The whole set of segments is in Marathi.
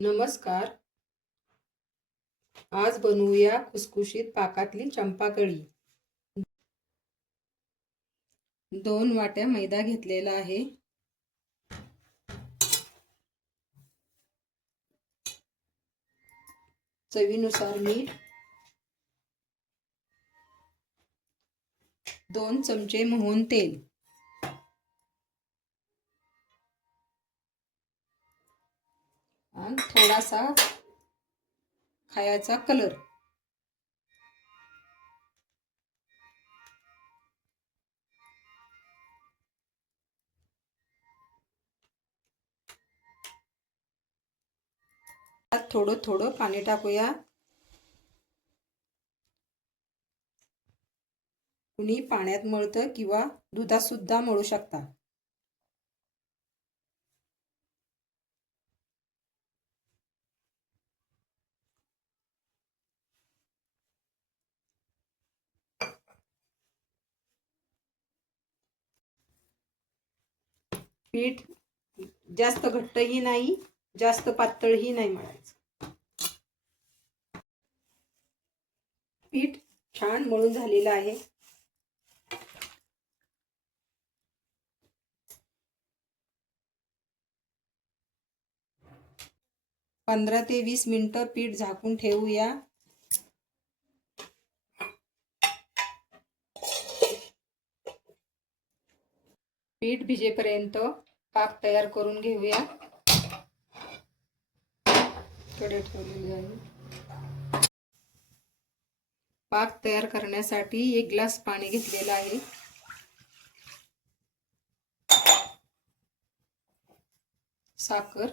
नमस्कार. आज बनवूया खुसखुशीत पाकातली चंपाकळी. 2 वाट्या मैदा घेतलेला आहे. चवीनुसार मीठ, 2 चमचे मोहन तेल, आणि थोडासा खायचा कलर. थोडं थोडं पाणी टाकूया. कुणी पाण्यात मळतं किंवा दुधात सुद्धा मळू शकता. पीठ जास्त घट्टही नाही, जास्त पातळही नाही मळायचं. पीठ छान मळून झालेलं आहे. पंधरा ते 20 मिनिटं पीठ झाकून ठेवूया. पीठ भिजेपर्यंत पाक तयार करून घेऊया. कडे ठेवलेली आहे. पाक तयार करण्यासाठी 1 ग्लास पाणी घेतलेलं आहे. साखर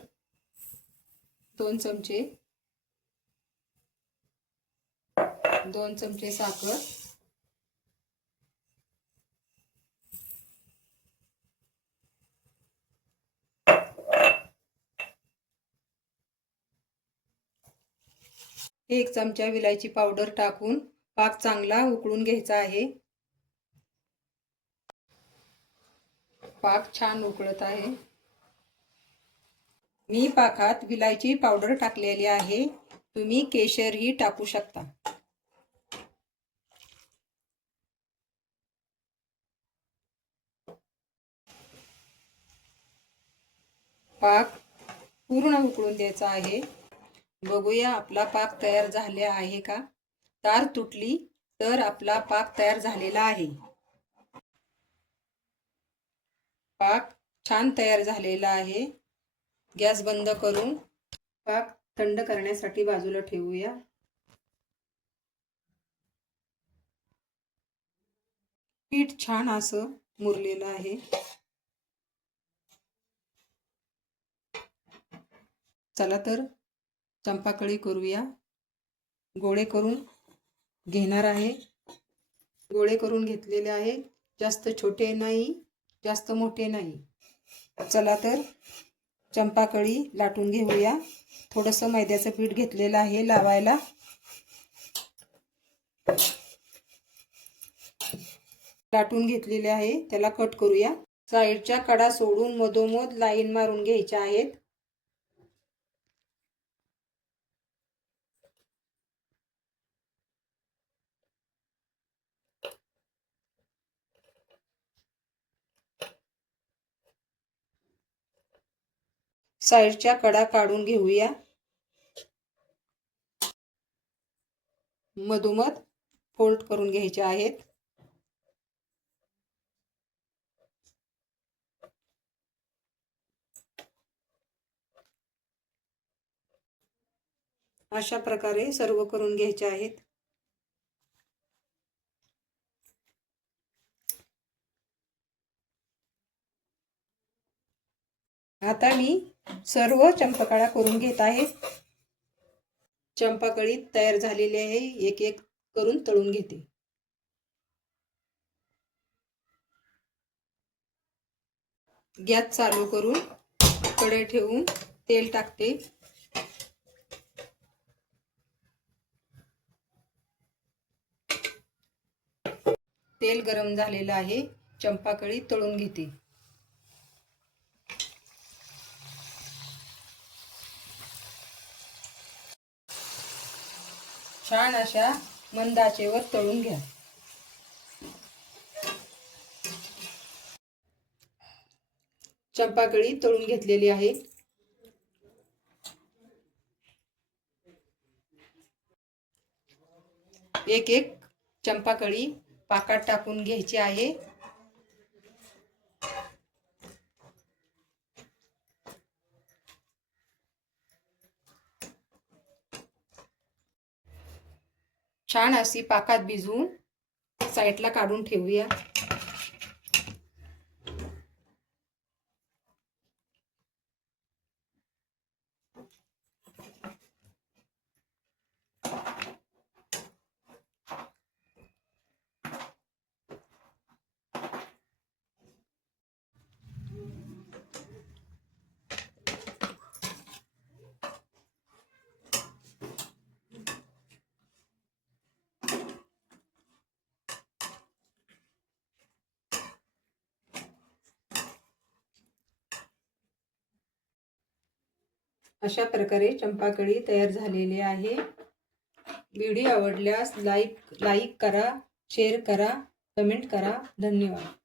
2 चमचे, 2 चमचे साखर, एक चमचा विलायची पावडर टाकून पाक चांगला उकळून घ्यायचा आहे. पाक छान उकळत आहे. मी पाकात विलायची पावडर टाकलेली आहे. तुम्ही केशरही टाकू शकता. पाक पूर्ण उकळून द्यायचा आहे. बघूया आपला पाक तयार झाला आहे का. तार तुटली तर आपला पाक तयार झालेला आहे. पाक छान तयार झालेला आहे. गॅस बंद करून पाक थंड करण्यासाठी बाजूला ठेवूया. पीठ छान असं मुरलेलं आहे. चला तर चंपाकळी करूया. गोळे करून घेणार आहे. गोळे करून घेतलेले आहे. जास्त छोटे नाही, जास्त मोठे नाही. चला तर चंपाकळी लाटून घेऊया. थोडंसं मैद्याचं पीठ घेतलेलं आहे लावायला. लाटून घेतलेले आहे. त्याला कट करूया. साईडच्या कडा सोडून मधोमध लाईन मारून घ्यायच्या आहेत. साईडच्या कडा काढून घेऊया. मधोमध फोल्ड करून घ्यायचे आहेत. अशा प्रकारे सर्व करून घ्यायचे आहेत. आता मी सर्व चंपाकळ्या करून घेत आहे. चंपाकळी तयार झालेली आहे. एक एक करून तळून घेते. गॅस चालू करून कढई ठेवून तेल टाकते. तेल गरम झालेलं आहे. चंपाकळी तळून घेते. छान अशा मंद आचेवर तळून घ्या. चंपाकळी तळून घेतलेली आहे. एक एक चंपाकळी पाकात टाकून घ्यायची आहे. छान अशी पाकात भिजवून साईडला काढून ठेवूया. अशा प्रकारे चंपाकळी तयार झालेली आहे. व्हिडिओ आवडल्यास लाईक करा, शेअर करा, कमेंट करा. धन्यवाद.